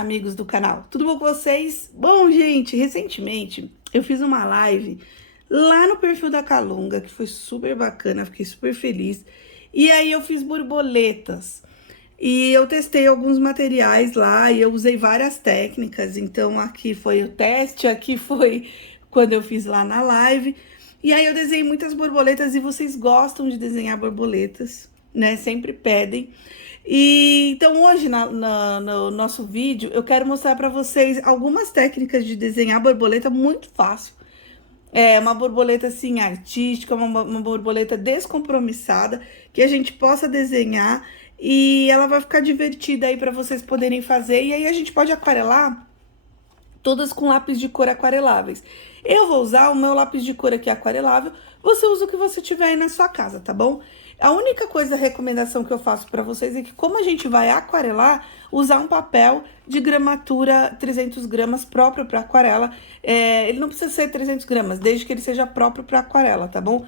Olá, amigos do canal, tudo bom com vocês? Bom, gente, recentemente eu fiz uma live lá no perfil da Calunga, que foi super bacana, fiquei super feliz. E aí eu fiz borboletas e eu testei alguns materiais lá e eu usei várias técnicas. Então aqui foi o teste, aqui foi quando eu fiz lá na live. E aí eu desenhei muitas borboletas e vocês gostam de desenhar borboletas, né? Sempre pedem. E então hoje no nosso vídeo eu quero mostrar para vocês algumas técnicas de desenhar borboleta muito fácil. É uma borboleta assim artística, uma borboleta descompromissada que a gente possa desenhar e ela vai ficar divertida aí para vocês poderem fazer. E aí a gente pode aquarelar todas com lápis de cor aquareláveis. Eu vou usar o meu lápis de cor aqui aquarelável, você usa o que você tiver aí na sua casa, tá bom? A única coisa, recomendação que eu faço para vocês é que, como a gente vai aquarelar, usar um papel de gramatura 300 gramas próprio para aquarela. Ele não precisa ser 300 gramas, desde que ele seja próprio para aquarela, tá bom?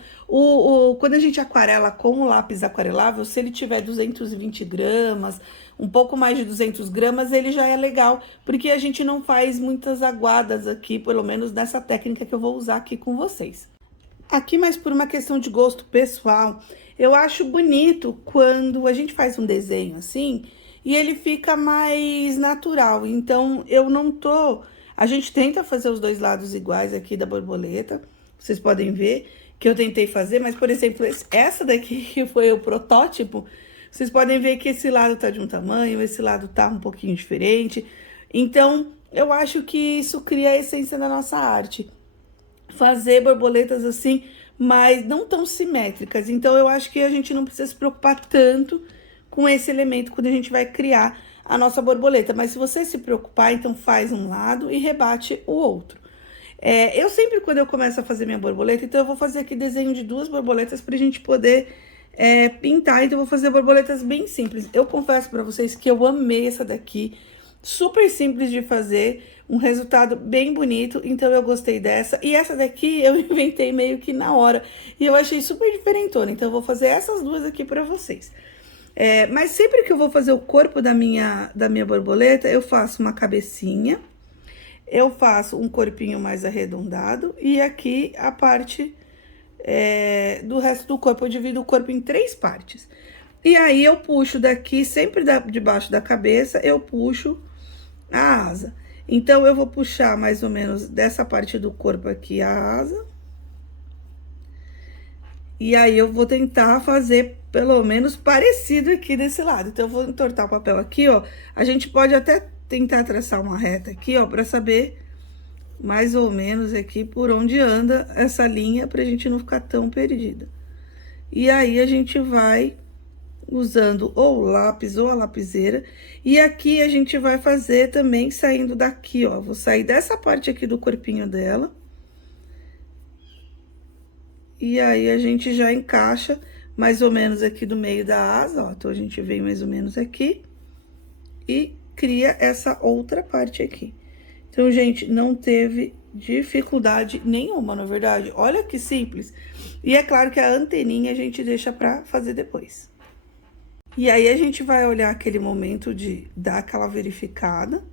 Quando a gente aquarela com o lápis aquarelável, se ele tiver 220 gramas, um pouco mais de 200 gramas, ele já é legal, porque a gente não faz muitas aguadas aqui, pelo menos nessa técnica que eu vou usar aqui com vocês. Aqui, mas por uma questão de gosto pessoal, eu acho bonito quando a gente faz um desenho assim e ele fica mais natural. Então, eu não tô... A gente tenta fazer os dois lados iguais aqui da borboleta. Vocês podem ver que eu tentei fazer, mas, por exemplo, essa daqui que foi o protótipo, vocês podem ver que esse lado tá de um tamanho, esse lado tá um pouquinho diferente. Então, eu acho que isso cria a essência da nossa arte. Fazer borboletas assim, mas não tão simétricas. Então, eu acho que a gente não precisa se preocupar tanto com esse elemento quando a gente vai criar a nossa borboleta. Mas se você se preocupar, então faz um lado e rebate o outro. Eu sempre, quando eu começo a fazer minha borboleta, então eu vou fazer aqui desenho de duas borboletas pra gente poder pintar. Então, eu vou fazer borboletas bem simples. Eu confesso pra vocês que eu amei essa daqui. Super simples de fazer, um resultado bem bonito, então eu gostei dessa. E essa daqui eu inventei meio que na hora, e eu achei super diferentona, então eu vou fazer essas duas aqui pra vocês. Mas sempre que eu vou fazer o corpo da minha borboleta, eu faço uma cabecinha, eu faço um corpinho mais arredondado, e aqui a parte do resto do corpo, eu divido o corpo em 3 partes. E aí, eu puxo daqui, sempre debaixo da cabeça, eu puxo a asa. Então, eu vou puxar mais ou menos dessa parte do corpo aqui a asa. E aí, eu vou tentar fazer pelo menos parecido aqui desse lado. Então, eu vou entortar o papel aqui, ó. A gente pode até tentar traçar uma reta aqui, ó, pra saber mais ou menos aqui por onde anda essa linha, pra gente não ficar tão perdida. E aí, a gente vai usando ou o lápis ou a lapiseira. E aqui a gente vai fazer também saindo daqui, ó. Vou sair dessa parte aqui do corpinho dela. E aí, a gente já encaixa mais ou menos aqui do meio da asa, ó. Então, a gente vem mais ou menos aqui e cria essa outra parte aqui. Então, gente, não teve dificuldade nenhuma, na verdade. Olha que simples. E é claro que a anteninha a gente deixa pra fazer depois. E aí, a gente vai olhar aquele momento de dar aquela verificada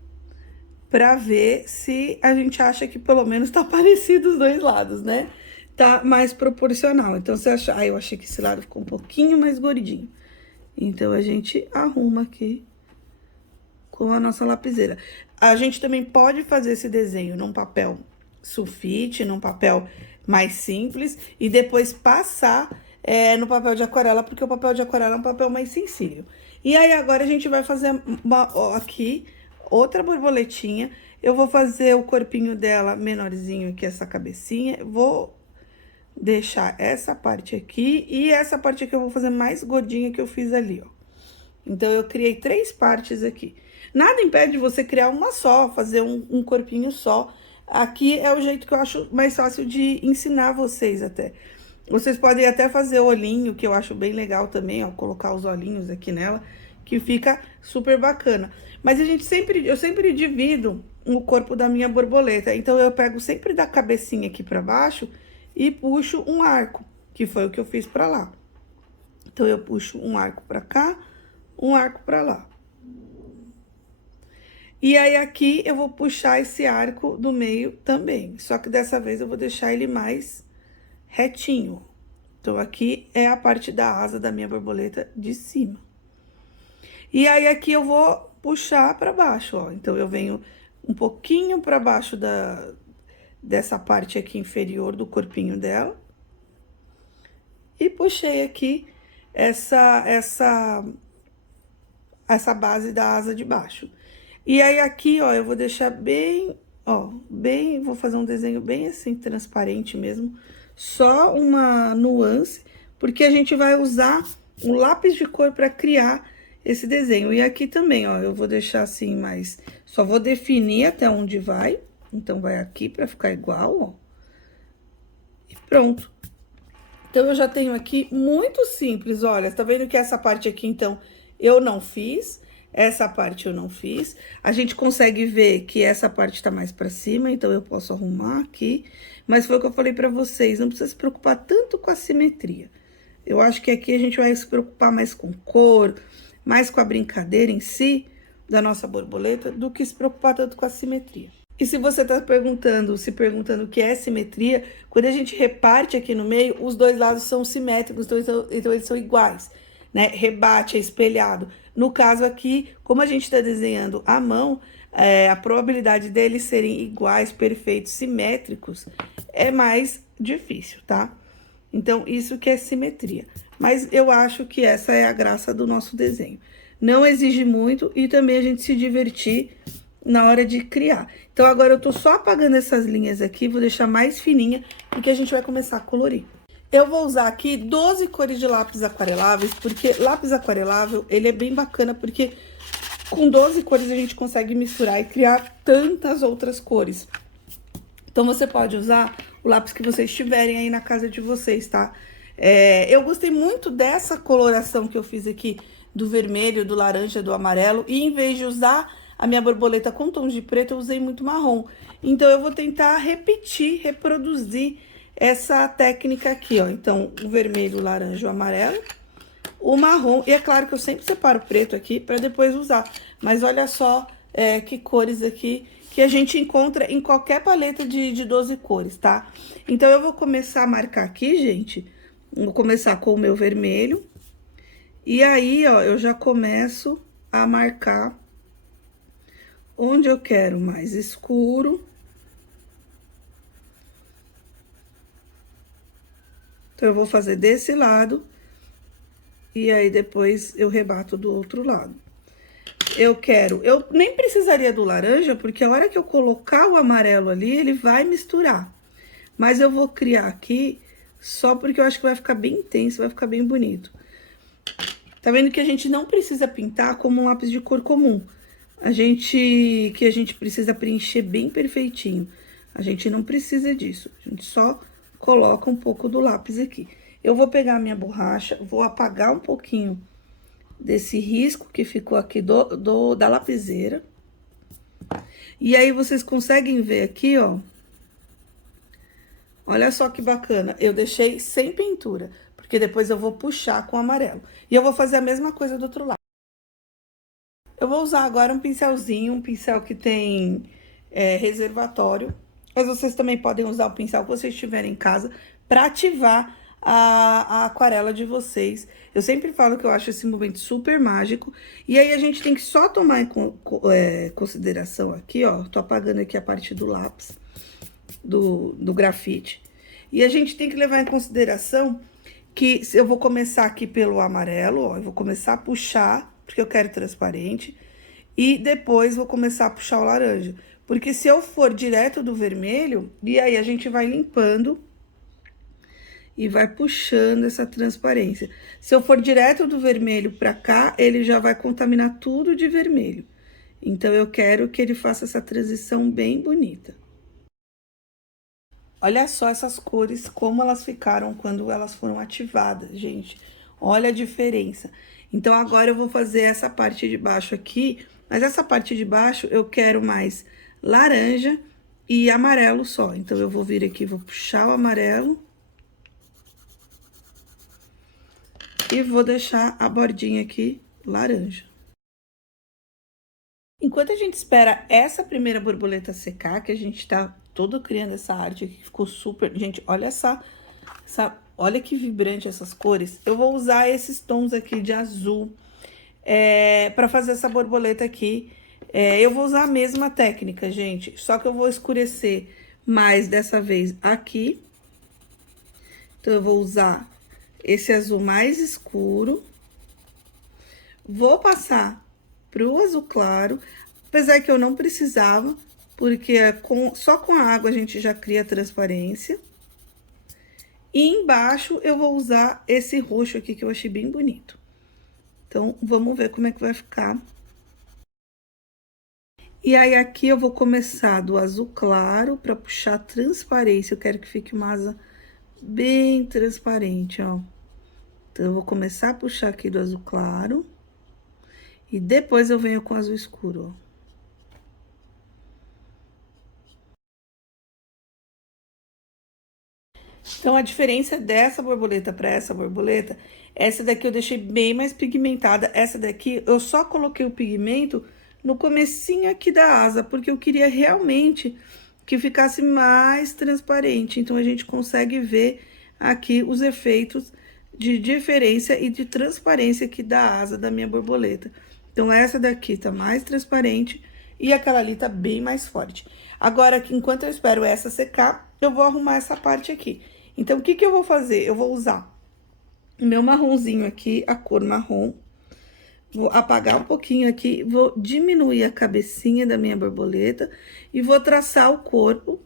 pra ver se a gente acha que pelo menos tá parecido os dois lados, né? Tá mais proporcional. Então, você acha... eu achei que esse lado ficou um pouquinho mais gordinho. Então, a gente arruma aqui com a nossa lapiseira. A gente também pode fazer esse desenho num papel sulfite, num papel mais simples, e depois passar no papel de aquarela, porque o papel de aquarela é um papel mais sensível. E aí, agora, a gente vai fazer aqui outra borboletinha. Eu vou fazer o corpinho dela menorzinho aqui, essa cabecinha. Vou deixar essa parte aqui, e essa parte aqui eu vou fazer mais gordinha que eu fiz ali, ó. Então, eu criei 3 partes aqui. Nada impede de você criar uma só, fazer um corpinho só. Aqui é o jeito que eu acho mais fácil de ensinar vocês até. Vocês podem até fazer o olhinho, que eu acho bem legal também, ó, colocar os olhinhos aqui nela, que fica super bacana. Mas eu sempre divido o corpo da minha borboleta. Então, eu pego sempre da cabecinha aqui pra baixo e puxo um arco, que foi o que eu fiz pra lá. Então, eu puxo um arco pra cá, um arco pra lá. E aí, aqui, eu vou puxar esse arco do meio também. Só que dessa vez eu vou deixar ele mais retinho. Então, aqui é a parte da asa da minha borboleta de cima. E aí, aqui eu vou puxar pra baixo, ó. Então, eu venho um pouquinho pra baixo dessa parte aqui inferior do corpinho dela. E puxei aqui essa base da asa de baixo. E aí, aqui, ó, eu vou deixar bem, ó, vou fazer um desenho bem assim, transparente mesmo. Só uma nuance, porque a gente vai usar um lápis de cor para criar esse desenho. E aqui também, ó, eu vou deixar assim, mas só vou definir até onde vai. Então, vai aqui para ficar igual, ó. E pronto. Então, eu já tenho aqui muito simples, olha, tá vendo que essa parte aqui, então, eu não fiz, essa parte eu não fiz. A gente consegue ver que essa parte tá mais pra cima, então eu posso arrumar aqui. Mas foi o que eu falei pra vocês, não precisa se preocupar tanto com a simetria. Eu acho que aqui a gente vai se preocupar mais com cor, mais com a brincadeira em si, da nossa borboleta, do que se preocupar tanto com a simetria. E se você tá se perguntando o que é simetria, quando a gente reparte aqui no meio, os dois lados são simétricos, então eles são iguais, né? Rebate, é espelhado. No caso aqui, como a gente tá desenhando à mão, a probabilidade deles serem iguais, perfeitos, simétricos, é mais difícil, tá? Então, isso que é simetria. Mas eu acho que essa é a graça do nosso desenho. Não exige muito e também a gente se divertir na hora de criar. Então, agora eu tô só apagando essas linhas aqui, vou deixar mais fininha, porque a gente vai começar a colorir. Eu vou usar aqui 12 cores de lápis aquareláveis, porque lápis aquarelável, ele é bem bacana, porque com 12 cores a gente consegue misturar e criar tantas outras cores. Então, você pode usar o lápis que vocês tiverem aí na casa de vocês, tá? Eu gostei muito dessa coloração que eu fiz aqui, do vermelho, do laranja, do amarelo, e em vez de usar a minha borboleta com tons de preto, eu usei muito marrom. Então, eu vou tentar repetir, reproduzir essa técnica aqui, ó. Então, o vermelho, o laranja, o amarelo, o marrom. E é claro que eu sempre separo o preto aqui para depois usar. Mas olha só que cores aqui que a gente encontra em qualquer paleta de 12 cores, tá? Então, eu vou começar a marcar aqui, gente. Vou começar com o meu vermelho. E aí, ó, eu já começo a marcar onde eu quero mais escuro. Então, eu vou fazer desse lado. E aí, depois, eu rebato do outro lado. Eu nem precisaria do laranja, porque a hora que eu colocar o amarelo ali, ele vai misturar. Mas eu vou criar aqui só porque eu acho que vai ficar bem intenso, vai ficar bem bonito. Tá vendo que a gente não precisa pintar como um lápis de cor comum. A gente precisa preencher bem perfeitinho. A gente não precisa disso. A gente só coloca um pouco do lápis aqui. Eu vou pegar a minha borracha, vou apagar um pouquinho desse risco que ficou aqui da lapiseira. E aí, vocês conseguem ver aqui, ó. Olha só que bacana. Eu deixei sem pintura, porque depois eu vou puxar com amarelo. E eu vou fazer a mesma coisa do outro lado. Eu vou usar agora um pincelzinho, um pincel que tem reservatório. Mas vocês também podem usar o pincel que vocês tiverem em casa para ativar a aquarela de vocês. Eu sempre falo que eu acho esse momento super mágico. E aí, a gente tem que só tomar em consideração aqui, ó. Tô apagando aqui a parte do lápis, do grafite. E a gente tem que levar em consideração que eu vou começar aqui pelo amarelo, ó. Eu vou começar a puxar, porque eu quero transparente. E depois vou começar a puxar o laranja. Porque se eu for direto do vermelho, e aí a gente vai limpando e vai puxando essa transparência. Se eu for direto do vermelho pra cá, ele já vai contaminar tudo de vermelho. Então, eu quero que ele faça essa transição bem bonita. Olha só essas cores, como elas ficaram quando elas foram ativadas, gente. Olha a diferença. Então, agora eu vou fazer essa parte de baixo aqui, mas essa parte de baixo eu quero mais laranja e amarelo só. Então, eu vou vir aqui, vou puxar o amarelo. E vou deixar a bordinha aqui laranja. Enquanto a gente espera essa primeira borboleta secar, que a gente tá todo criando essa arte aqui, que ficou super... Gente, olha olha que vibrante essas cores. Eu vou usar esses tons aqui de azul para fazer essa borboleta aqui. Eu vou usar a mesma técnica, gente, só que eu vou escurecer mais dessa vez aqui. Então, eu vou usar esse azul mais escuro. Vou passar pro azul claro, apesar que eu não precisava, porque só com a água a gente já cria transparência. E embaixo eu vou usar esse roxo aqui, que eu achei bem bonito. Então, vamos ver como é que vai ficar. E aí, aqui eu vou começar do azul claro para puxar a transparência. Eu quero que fique uma asa bem transparente, ó. Então, eu vou começar a puxar aqui do azul claro. E depois eu venho com o azul escuro, ó. Então, a diferença dessa borboleta para essa borboleta, essa daqui eu deixei bem mais pigmentada. Essa daqui, eu só coloquei o pigmento no comecinho aqui da asa, porque eu queria realmente que ficasse mais transparente. Então, a gente consegue ver aqui os efeitos de diferença e de transparência aqui da asa da minha borboleta. Então, essa daqui tá mais transparente e aquela ali tá bem mais forte. Agora, enquanto eu espero essa secar, eu vou arrumar essa parte aqui. Então, o que que eu vou fazer? Eu vou usar o meu marronzinho aqui, a cor marrom. Vou apagar um pouquinho aqui, vou diminuir a cabecinha da minha borboleta e vou traçar o corpo.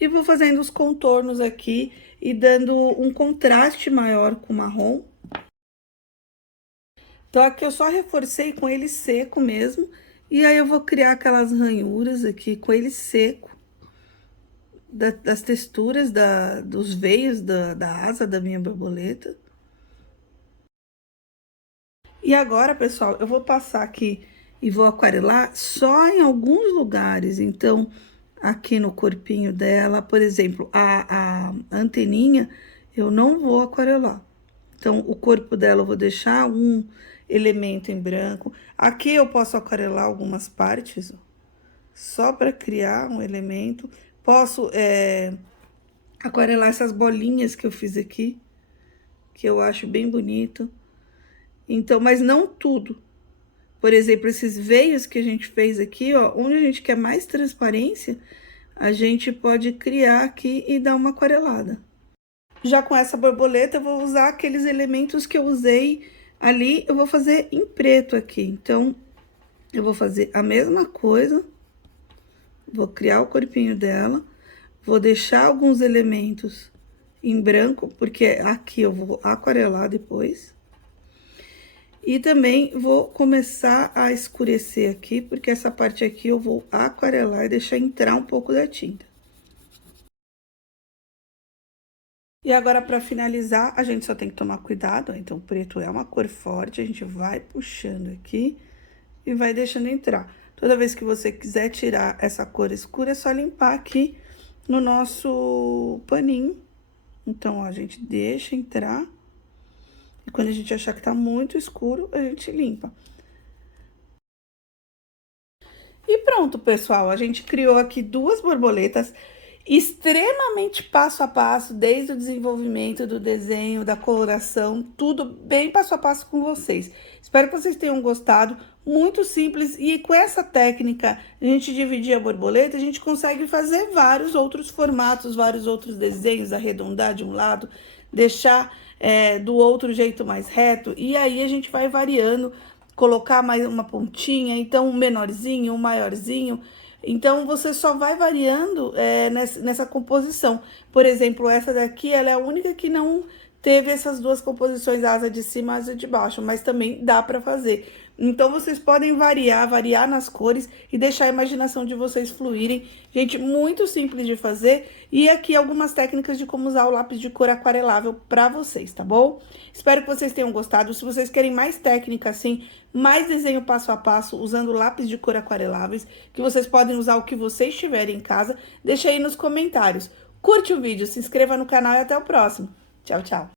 E vou fazendo os contornos aqui e dando um contraste maior com o marrom. Então, aqui eu só reforcei com ele seco mesmo. E aí, eu vou criar aquelas ranhuras aqui com ele seco. Das texturas dos veios da asa da minha borboleta. E agora, pessoal, eu vou passar aqui e vou aquarelar só em alguns lugares. Então, aqui no corpinho dela, por exemplo, a anteninha, eu não vou aquarelar. Então, o corpo dela eu vou deixar um elemento em branco. Aqui eu posso aquarelar algumas partes, ó, só para criar um elemento. Posso aquarelar essas bolinhas que eu fiz aqui, que eu acho bem bonito. Então, mas não tudo. Por exemplo, esses veios que a gente fez aqui, ó, onde a gente quer mais transparência, a gente pode criar aqui e dar uma aquarelada. Já com essa borboleta, eu vou usar aqueles elementos que eu usei ali, eu vou fazer em preto aqui. Então, eu vou fazer a mesma coisa, vou criar o corpinho dela, vou deixar alguns elementos em branco, porque aqui eu vou aquarelar depois. E também vou começar a escurecer aqui, porque essa parte aqui eu vou aquarelar e deixar entrar um pouco da tinta. E agora, para finalizar, a gente só tem que tomar cuidado, ó. Então, o preto é uma cor forte, a gente vai puxando aqui e vai deixando entrar. Toda vez que você quiser tirar essa cor escura, é só limpar aqui no nosso paninho. Então, ó, a gente deixa entrar. E quando a gente achar que tá muito escuro, a gente limpa. E pronto, pessoal, a gente criou aqui duas borboletas extremamente passo a passo, desde o desenvolvimento do desenho, da coloração, tudo bem passo a passo com vocês. Espero que vocês tenham gostado, muito simples, e com essa técnica, a gente dividir a borboleta, a gente consegue fazer vários outros formatos, vários outros desenhos, arredondar de um lado, deixar do outro jeito mais reto, e aí a gente vai variando, colocar mais uma pontinha, então um menorzinho, um maiorzinho. Então, você só vai variando nessa composição. Por exemplo, essa daqui, ela é a única que não teve essas duas composições, asa de cima e asa de baixo, mas também dá para fazer. Então, vocês podem variar nas cores e deixar a imaginação de vocês fluírem. Gente, muito simples de fazer. E aqui algumas técnicas de como usar o lápis de cor aquarelável para vocês, tá bom? Espero que vocês tenham gostado. Se vocês querem mais técnica assim, mais desenho passo a passo, usando lápis de cor aquareláveis, que vocês podem usar o que vocês tiverem em casa, deixa aí nos comentários. Curte o vídeo, se inscreva no canal e até o próximo. Tchau, tchau!